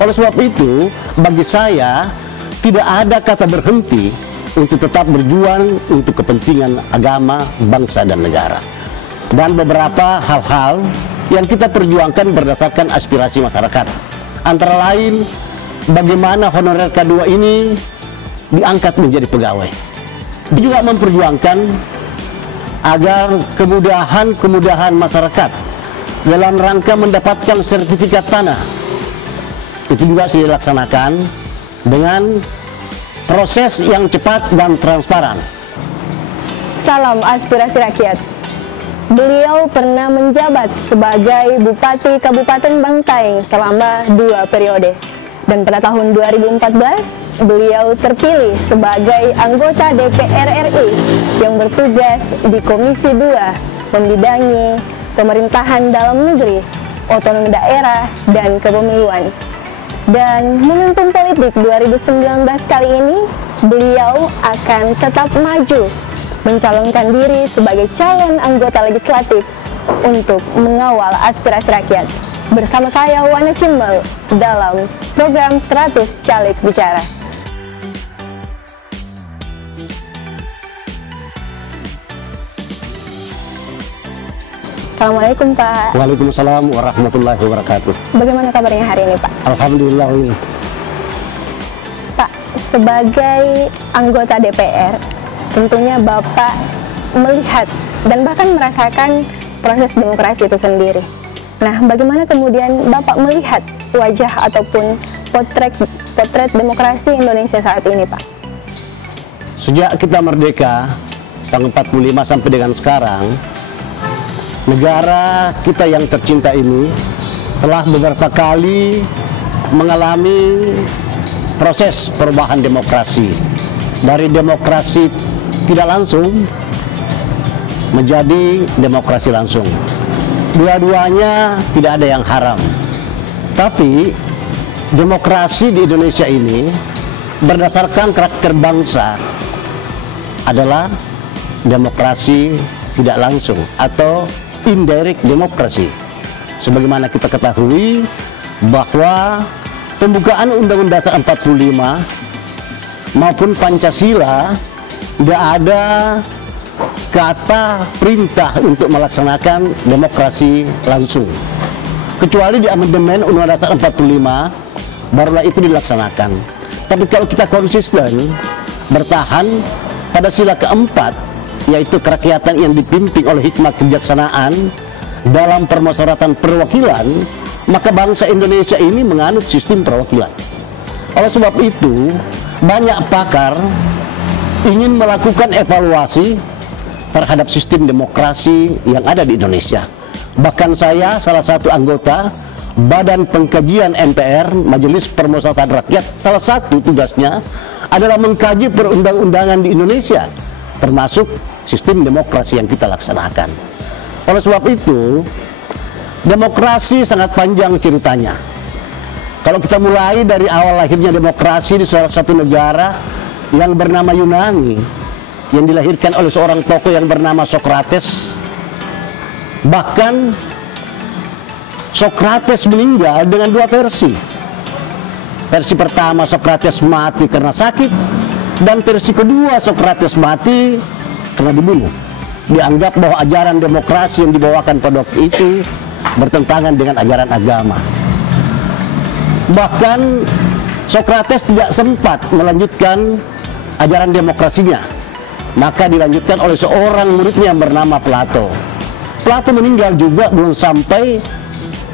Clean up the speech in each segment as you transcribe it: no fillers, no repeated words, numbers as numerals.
Oleh sebab itu, bagi saya tidak ada kata berhenti untuk tetap berjuang untuk kepentingan agama, bangsa, dan negara. Dan beberapa hal-hal yang kita perjuangkan berdasarkan aspirasi masyarakat. Antara lain, bagaimana honorer K2 ini diangkat menjadi pegawai. Dia juga memperjuangkan agar kemudahan masyarakat dalam rangka mendapatkan sertifikat tanah itu juga sudah dilaksanakan dengan proses yang cepat dan transparan. Salam aspirasi rakyat. Beliau pernah menjabat sebagai Bupati Kabupaten Bantaeng selama 2 periode. Dan pada tahun 2014, beliau terpilih sebagai anggota DPR RI yang bertugas di Komisi 2 membidangi pemerintahan dalam negeri, otonomi daerah, dan kepemiluan. Dan momentum politik 2019 kali ini, beliau akan tetap maju mencalonkan diri sebagai calon anggota legislatif untuk mengawal aspirasi rakyat. Bersama saya Wana Cimbal dalam program 100 Caleg Bicara. Assalamualaikum Pak. Waalaikumsalam warahmatullahi wabarakatuh. Bagaimana kabarnya hari ini Pak? Alhamdulillah. Pak, sebagai anggota DPR, tentunya Bapak melihat dan bahkan merasakan proses demokrasi itu sendiri. Nah, bagaimana kemudian Bapak melihat wajah ataupun potret demokrasi Indonesia saat ini, Pak? Sejak kita merdeka tahun 45 sampai dengan sekarang, negara kita yang tercinta ini telah beberapa kali mengalami proses perubahan demokrasi. Dari demokrasi tidak langsung menjadi demokrasi langsung. Dua-duanya tidak ada yang haram. Tapi demokrasi di Indonesia ini berdasarkan karakter bangsa adalah demokrasi tidak langsung atau indirect demokrasi. Sebagaimana kita ketahui bahwa pembukaan Undang-Undang Dasar 45 maupun Pancasila tidak ada kata perintah untuk melaksanakan demokrasi langsung. Kecuali di amandemen Undang-Undang Dasar 45 barulah itu dilaksanakan. Tapi kalau kita konsisten bertahan pada sila keempat, yaitu kerakyatan yang dipimpin oleh hikmah kebijaksanaan dalam permusyawaratan perwakilan, maka bangsa Indonesia ini menganut sistem perwakilan. Oleh sebab itu, banyak pakar ingin melakukan evaluasi terhadap sistem demokrasi yang ada di Indonesia. Bahkan saya salah satu anggota Badan Pengkajian MPR, Majelis Permusyawaratan Rakyat. Salah satu tugasnya adalah mengkaji perundang-undangan di Indonesia, termasuk sistem demokrasi yang kita laksanakan. Oleh sebab itu, demokrasi sangat panjang ceritanya. Kalau kita mulai dari awal lahirnya demokrasi di salah satu negara yang bernama Yunani, yang dilahirkan oleh seorang tokoh yang bernama Socrates. Bahkan Socrates meninggal dengan dua versi. Versi pertama, Socrates mati karena sakit, dan versi kedua, Socrates mati karena dibunuh. Dianggap bahwa ajaran demokrasi yang dibawakan pada waktu itu bertentangan dengan ajaran agama. Bahkan Socrates tidak sempat melanjutkan ajaran demokrasinya, maka dilanjutkan oleh seorang muridnya yang bernama Plato. Plato meninggal juga belum sampai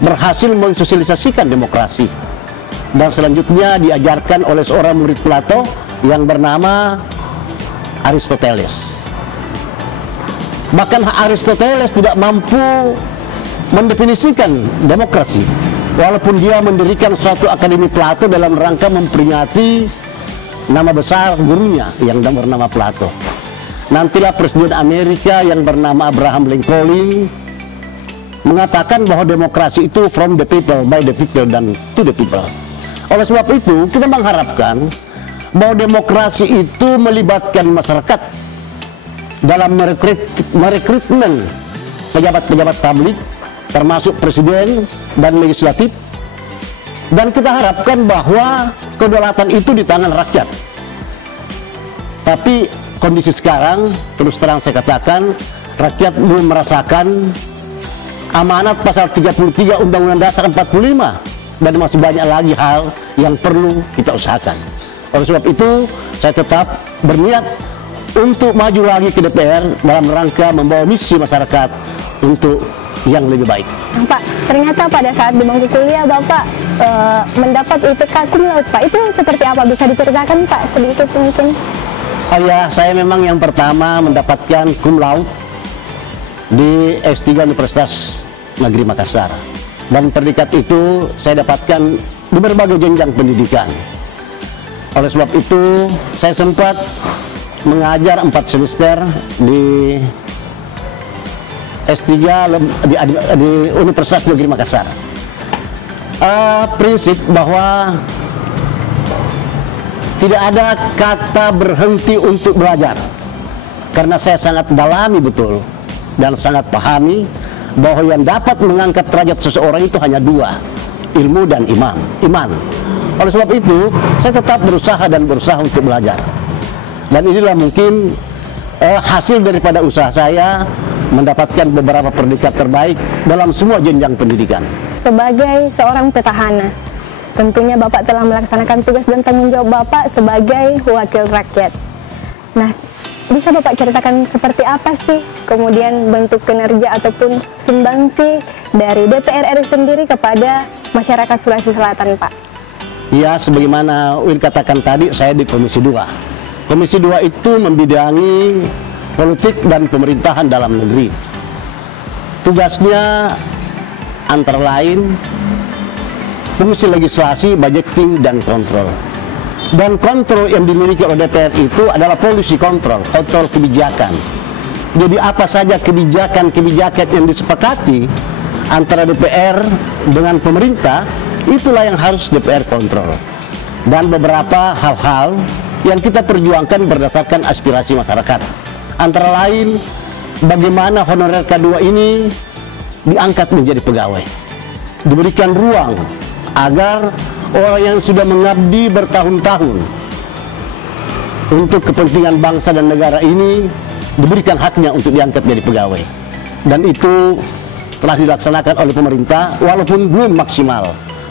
berhasil mensosialisasikan demokrasi, dan selanjutnya diajarkan oleh seorang murid Plato yang bernama Aristoteles. Bahkan Aristoteles tidak mampu mendefinisikan demokrasi, walaupun dia mendirikan suatu akademi Plato dalam rangka memperingati nama besar gurunya yang bernama Plato. Nantilah Presiden Amerika yang bernama Abraham Lincoln mengatakan bahwa demokrasi itu from the people, by the people, dan to the people. Oleh sebab itu, kita mengharapkan bahwa demokrasi itu melibatkan masyarakat dalam merekrutmen pejabat-pejabat publik, termasuk presiden dan legislatif, Dan kita harapkan bahwa kedaulatan itu di tangan rakyat. Tapi kondisi sekarang, terus terang saya katakan, rakyat belum merasakan amanat pasal 33 Undang-Undang Dasar 45, dan masih banyak lagi hal yang perlu kita usahakan. Oleh sebab itu, saya tetap berniat untuk maju lagi ke DPR dalam rangka membawa misi masyarakat untuk yang lebih baik. Pak, ternyata pada saat di bangku kuliah Bapak mendapat IPK cum laude, Pak. Itu seperti apa? Bisa diceritakan Pak sedikit mungkin? Oh ya, saya memang yang pertama mendapatkan cum laude di S3 Universitas Negeri Makassar. Dan predikat itu saya dapatkan di berbagai jenjang pendidikan. Oleh sebab itu, saya sempat mengajar 4 semester di S3 di Universitas Negeri Makassar. Prinsip bahwa tidak ada kata berhenti untuk belajar, karena saya sangat dalami betul dan sangat pahami bahwa yang dapat mengangkat derajat seseorang itu hanya dua, ilmu dan iman. Oleh sebab itu, saya tetap berusaha untuk belajar. Dan inilah mungkin hasil daripada usaha saya mendapatkan beberapa predikat terbaik dalam semua jenjang pendidikan. Sebagai seorang petahana, tentunya Bapak telah melaksanakan tugas dan tanggung jawab Bapak sebagai wakil rakyat. Nah, bisa Bapak ceritakan seperti apa sih kemudian bentuk kinerja ataupun sumbangsi dari DPR RI sendiri kepada masyarakat Sulawesi Selatan, Pak? Ya, sebagaimana Win katakan tadi, saya di Komisi 2. Komisi 2 itu membidangi politik dan pemerintahan dalam negeri. Tugasnya antara lain fungsi legislasi, budgeting, dan kontrol. Dan kontrol yang dimiliki oleh DPR itu adalah policy control, kontrol kebijakan. Jadi apa saja kebijakan-kebijakan yang disepakati antara DPR dengan pemerintah, itulah yang harus DPR kontrol. Dan beberapa hal-hal yang kita perjuangkan berdasarkan aspirasi masyarakat. Antara lain, bagaimana honorer K2 ini diangkat menjadi pegawai. Diberikan ruang agar orang yang sudah mengabdi bertahun-tahun untuk kepentingan bangsa dan negara ini diberikan haknya untuk diangkat menjadi pegawai. Dan itu telah dilaksanakan oleh pemerintah walaupun belum maksimal.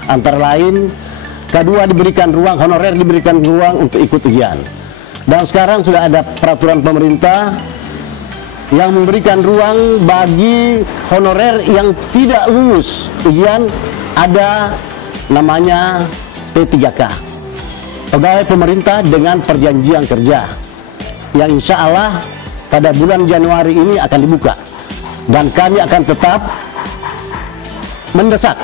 Antara lain, K2 diberikan ruang, honorer diberikan ruang untuk ikut ujian. Dan sekarang sudah ada peraturan pemerintah yang memberikan ruang bagi honorer yang tidak lulus ujian, ada namanya P3K, pegawai pemerintah dengan perjanjian kerja, yang insya Allah pada bulan Januari ini akan dibuka. Dan kami akan tetap mendesak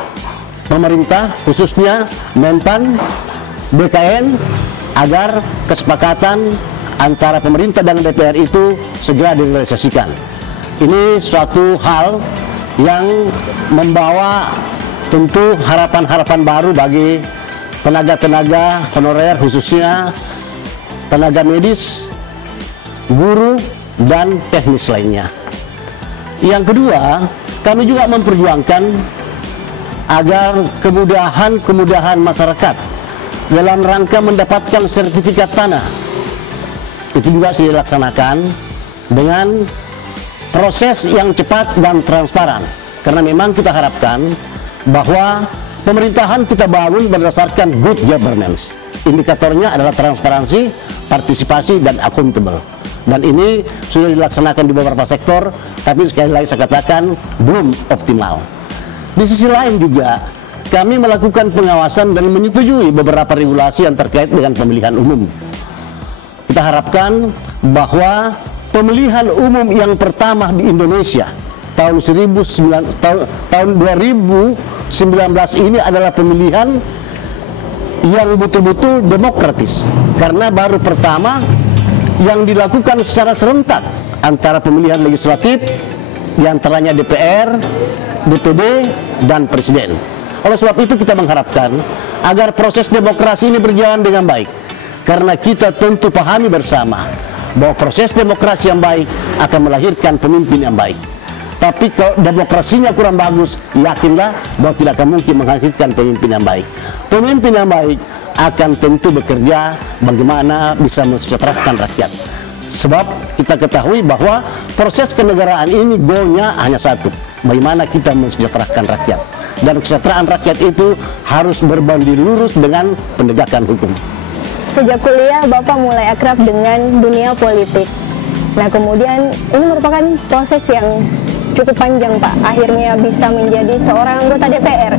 pemerintah, khususnya Menpan, BKN, agar kesepakatan antara pemerintah dan DPR itu segera direalisasikan. Ini suatu hal yang membawa tentu harapan-harapan baru bagi tenaga-tenaga honorer, khususnya tenaga medis, guru, dan teknis lainnya. Yang kedua, kami juga memperjuangkan agar kemudahan masyarakat dalam rangka mendapatkan sertifikat tanah itu juga sudah dilaksanakan dengan proses yang cepat dan transparan, karena memang kita harapkan bahwa pemerintahan kita bangun berdasarkan good governance. Indikatornya adalah transparansi, partisipasi, dan akuntabel. Dan ini sudah dilaksanakan di beberapa sektor, tapi sekali lagi saya katakan belum optimal. Di sisi lain juga kami melakukan pengawasan dan menyetujui beberapa regulasi yang terkait dengan pemilihan umum. Kita harapkan bahwa pemilihan umum yang pertama di Indonesia tahun 2019 ini adalah pemilihan yang betul-betul demokratis, karena baru pertama yang dilakukan secara serentak antara pemilihan legislatif diantaranya DPR, DPD, dan Presiden. Oleh sebab itu kita mengharapkan agar proses demokrasi ini berjalan dengan baik, karena kita tentu pahami bersama bahwa proses demokrasi yang baik akan melahirkan pemimpin yang baik. Tapi kalau demokrasinya kurang bagus, yakinlah bahwa tidak akan mungkin menghasilkan pemimpin yang baik. Pemimpin yang baik akan tentu bekerja bagaimana bisa mensejahterakan rakyat. Sebab kita ketahui bahwa proses kenegaraan ini goalnya hanya satu, bagaimana kita mensejahterakan rakyat. Dan kesejahteraan rakyat itu harus berbanding lurus dengan penegakan hukum. Sejak kuliah, Bapak mulai akrab dengan dunia politik. Nah, kemudian ini merupakan proses yang cukup panjang, Pak. Akhirnya bisa menjadi seorang anggota DPR,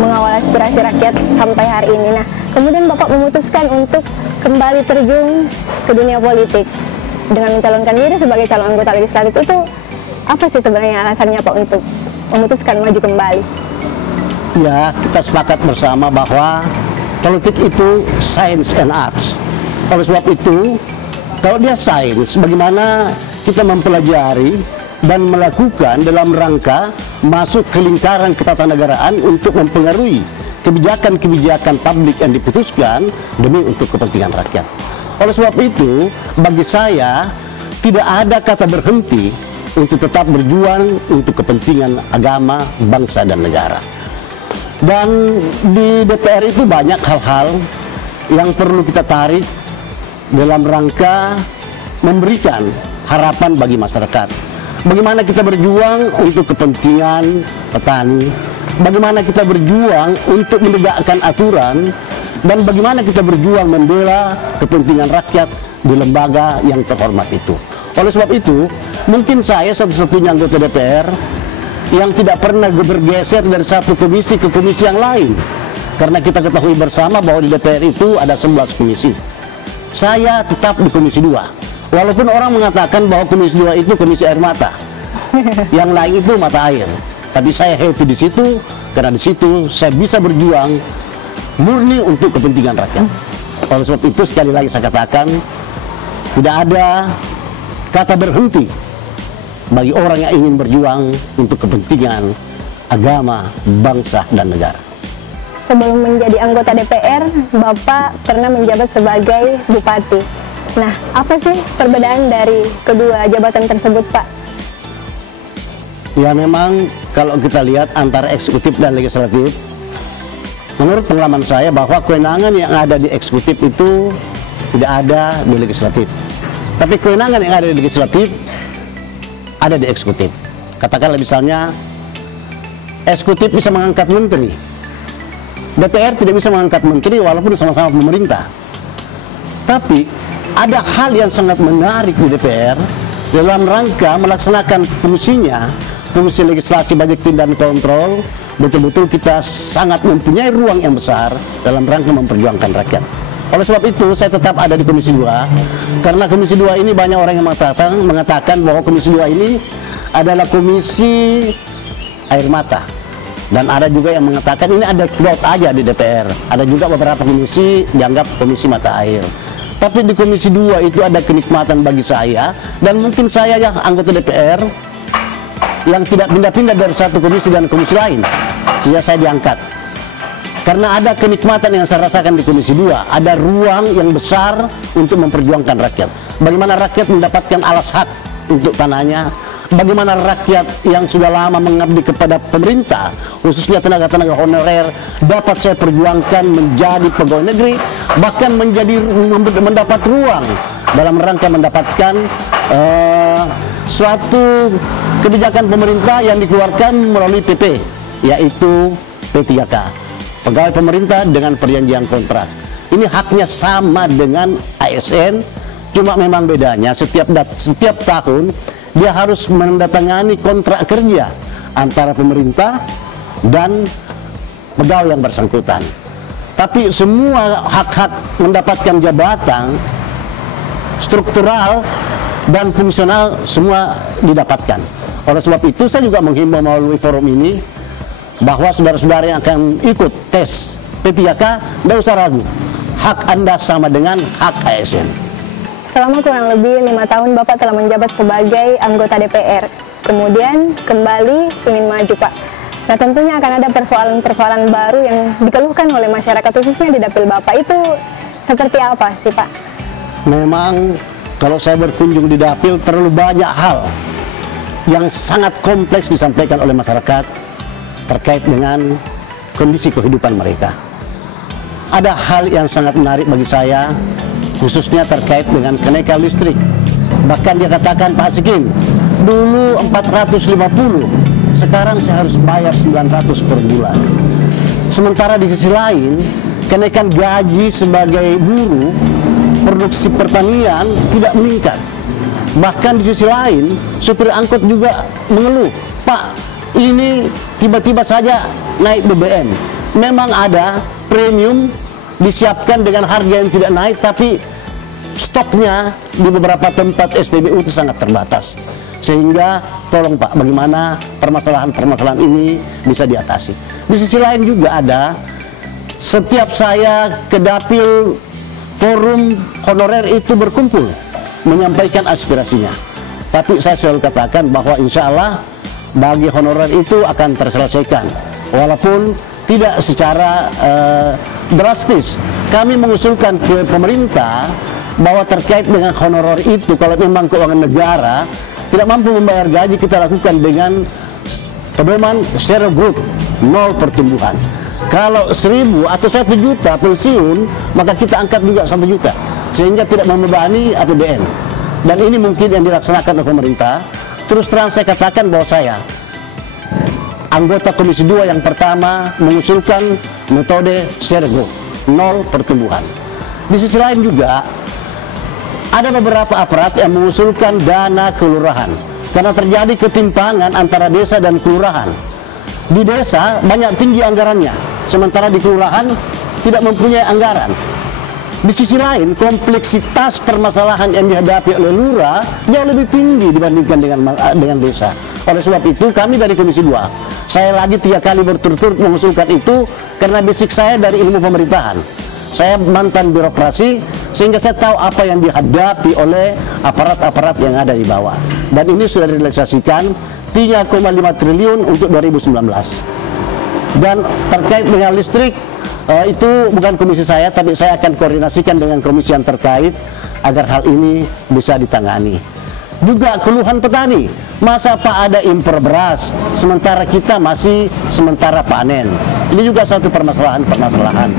mengawal aspirasi rakyat sampai hari ini. Nah, kemudian Bapak memutuskan untuk kembali terjun ke dunia politik dengan mencalonkan diri sebagai calon anggota legislatif. Itu apa sih sebenarnya alasannya, Pak, untuk memutuskan maju kembali? Ya, kita sepakat bersama bahwa politik itu science and arts. Oleh sebab itu, kalau dia sains, bagaimana kita mempelajari dan melakukan dalam rangka masuk ke lingkaran ketatanegaraan untuk mempengaruhi kebijakan-kebijakan publik yang diputuskan demi untuk kepentingan rakyat. Oleh sebab itu, bagi saya tidak ada kata berhenti untuk tetap berjuang untuk kepentingan agama, bangsa, dan negara. Dan di DPR itu banyak hal-hal yang perlu kita tarik dalam rangka memberikan harapan bagi masyarakat. Bagaimana kita berjuang untuk kepentingan petani, bagaimana kita berjuang untuk menegakkan aturan, dan bagaimana kita berjuang membela kepentingan rakyat di lembaga yang terhormat itu. Oleh sebab itu, mungkin saya satu-satunya anggota DPR yang tidak pernah bergeser dari satu komisi ke komisi yang lain. Karena kita ketahui bersama bahwa di DPR itu ada 11 komisi. Saya tetap di komisi 2. Walaupun orang mengatakan bahwa komisi 2 itu komisi air mata, yang lain itu mata air. Tapi saya happy di situ, karena di situ saya bisa berjuang murni untuk kepentingan rakyat. Oleh sebab itu sekali lagi saya katakan, tidak ada kata berhenti bagi orang yang ingin berjuang untuk kepentingan agama, bangsa, dan negara. Sebelum menjadi anggota DPR, Bapak pernah menjabat sebagai bupati. Nah, apa sih perbedaan dari kedua jabatan tersebut, Pak? Ya, memang kalau kita lihat antara eksekutif dan legislatif, menurut pengalaman saya bahwa kewenangan yang ada di eksekutif itu tidak ada di legislatif. Tapi kewenangan yang ada di legislatif ada di eksekutif. Katakanlah misalnya, eksekutif bisa mengangkat menteri, DPR tidak bisa mengangkat menteri walaupun sama-sama pemerintah. Tapi ada hal yang sangat menarik di DPR dalam rangka melaksanakan fungsinya, fungsi legislasi, budgeting, dan kontrol. Betul-betul kita sangat mempunyai ruang yang besar dalam rangka memperjuangkan rakyat. Oleh sebab itu saya tetap ada di Komisi 2, karena Komisi 2 ini banyak orang yang mengatakan bahwa Komisi 2 ini adalah komisi air mata. Dan ada juga yang mengatakan ini ada dot aja di DPR. Ada juga beberapa komisi dianggap komisi mata air. Tapi di Komisi 2 itu ada kenikmatan bagi saya, dan mungkin saya yang anggota DPR yang tidak pindah-pindah dari satu komisi dan komisi lain sehingga saya diangkat. Karena ada kenikmatan yang saya rasakan di Komisi 2, ada ruang yang besar untuk memperjuangkan rakyat. Bagaimana rakyat mendapatkan alas hak untuk tanahnya, bagaimana rakyat yang sudah lama mengabdi kepada pemerintah, khususnya tenaga-tenaga honorer, dapat saya perjuangkan menjadi pegawai negeri, bahkan mendapat ruang dalam rangka mendapatkan suatu kebijakan pemerintah yang dikeluarkan melalui PP, yaitu P3K, pegawai pemerintah dengan perjanjian kontrak. Ini haknya sama dengan ASN, cuma memang bedanya setiap tahun dia harus menandatangani kontrak kerja antara pemerintah dan pegawai yang bersangkutan. Tapi semua hak-hak mendapatkan jabatan struktural dan fungsional semua didapatkan. Oleh sebab itu saya juga menghimbau melalui forum ini bahwa saudara-saudara yang akan ikut tes P3K, tidak usah ragu, hak Anda sama dengan hak ASN. Selama kurang lebih 5 tahun Bapak telah menjabat sebagai anggota DPR, kemudian kembali ingin maju, Pak. Nah, tentunya akan ada persoalan-persoalan baru yang dikeluhkan oleh masyarakat, khususnya di dapil Bapak. Itu seperti apa sih, Pak? Memang kalau saya berkunjung di dapil terlalu banyak hal yang sangat kompleks disampaikan oleh masyarakat terkait dengan kondisi kehidupan mereka. Ada hal yang sangat menarik bagi saya, khususnya terkait dengan kenaikan listrik. Bahkan dia katakan, Pak Asikin, dulu 450, sekarang saya harus bayar 900 per bulan. Sementara di sisi lain, kenaikan gaji sebagai buruh, produksi pertanian tidak meningkat. Bahkan di sisi lain, supir angkot juga mengeluh, Pak, ini tiba-tiba saja naik BBM. Memang ada premium disiapkan dengan harga yang tidak naik, tapi stoknya di beberapa tempat SPBU itu sangat terbatas. Sehingga tolong Pak, bagaimana permasalahan-permasalahan ini bisa diatasi. Di sisi lain juga ada, setiap saya ke dapil forum honorer itu berkumpul menyampaikan aspirasinya. Tapi saya selalu katakan bahwa insya Allah bagi honorer itu akan terselesaikan, walaupun tidak secara drastis. Kami mengusulkan ke pemerintah bahwa terkait dengan honorer itu, kalau memang keuangan negara tidak mampu membayar gaji, kita lakukan dengan pedoman zero growth, nol pertumbuhan. Kalau 1.000 atau 1 juta pensiun, maka kita angkat juga 1 juta, sehingga tidak membebani APBN. Dan ini mungkin yang dilaksanakan oleh pemerintah. Terus terang saya katakan bahwa saya anggota Komisi 2 yang pertama mengusulkan metode zero growth, nol pertumbuhan. Di sisi lain juga ada beberapa aparat yang mengusulkan dana kelurahan, karena terjadi ketimpangan antara desa dan kelurahan. Di desa banyak tinggi anggarannya, sementara di kelurahan tidak mempunyai anggaran. Di sisi lain, kompleksitas permasalahan yang dihadapi oleh lurah jauh lebih tinggi dibandingkan dengan desa. Oleh sebab itu, kami dari Komisi 2, saya lagi 3 kali berturut-turut mengusulkan itu, karena basic saya dari ilmu pemerintahan. Saya mantan birokrasi, sehingga saya tahu apa yang dihadapi oleh aparat-aparat yang ada di bawah. Dan ini sudah direalisasikan 3,5 triliun untuk 2019. Dan terkait dengan listrik, itu bukan komisi saya, tapi saya akan koordinasikan dengan komisi yang terkait agar hal ini bisa ditangani. Juga keluhan petani, masa Pak ada impor beras, sementara kita masih sementara panen. Ini juga satu permasalahan.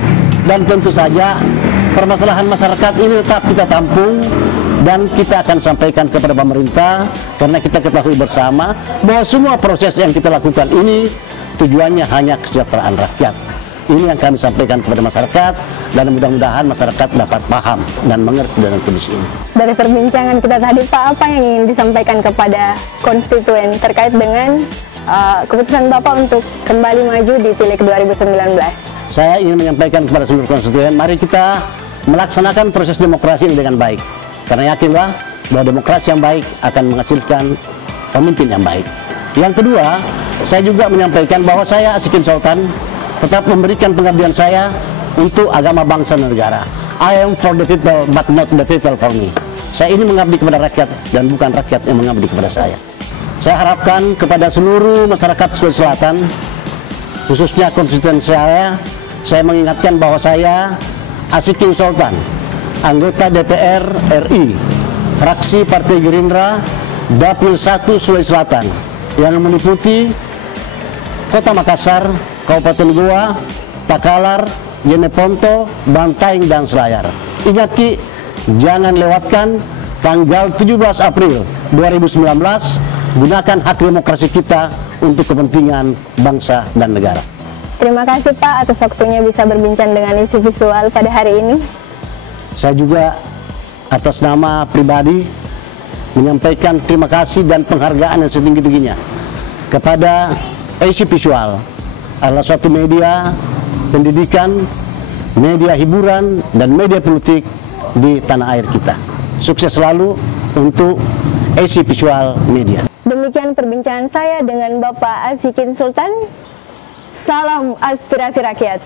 Dan tentu saja permasalahan masyarakat ini tetap kita tampung dan kita akan sampaikan kepada pemerintah, karena kita ketahui bersama bahwa semua proses yang kita lakukan ini tujuannya hanya kesejahteraan rakyat. Ini yang kami sampaikan kepada masyarakat, dan mudah-mudahan masyarakat dapat paham dan mengerti dengan kondisi ini. Dari perbincangan kita tadi, Pak, apa yang ingin disampaikan kepada konstituen terkait dengan keputusan Bapak untuk kembali maju di Pileg 2019? Saya ingin menyampaikan kepada seluruh konstituen, mari kita melaksanakan proses demokrasi ini dengan baik. Karena yakinlah bahwa demokrasi yang baik akan menghasilkan pemimpin yang baik. Yang kedua, saya juga menyampaikan bahwa saya Asikin Sultan tetap memberikan pengabdian saya untuk agama, bangsa, dan negara. I am for the people, but not the people for me. Saya ini mengabdi kepada rakyat, dan bukan rakyat yang mengabdi kepada saya. Saya harapkan kepada seluruh masyarakat Sulawesi Selatan, khususnya konstituen saya mengingatkan bahwa saya Asikin Sultan, anggota DPR RI, fraksi Partai Gerindra, Dapil 1 Sulawesi Selatan, yang meliputi Kota Makassar, Kabupaten Goa, Takalar, Jeneponto, Bantaeng, dan Selayar. Ingat Ki, jangan lewatkan tanggal 17 April 2019, gunakan hak demokrasi kita untuk kepentingan bangsa dan negara. Terima kasih Pak atas waktunya bisa berbincang dengan isi visual pada hari ini. Saya juga atas nama pribadi menyampaikan terima kasih dan penghargaan yang setinggi-tingginya kepada isi visual, adalah suatu media pendidikan, media hiburan, dan media politik di tanah air kita. Sukses selalu untuk AC Visual Media. Demikian perbincangan saya dengan Bapak Asikin Sultan. Salam aspirasi rakyat.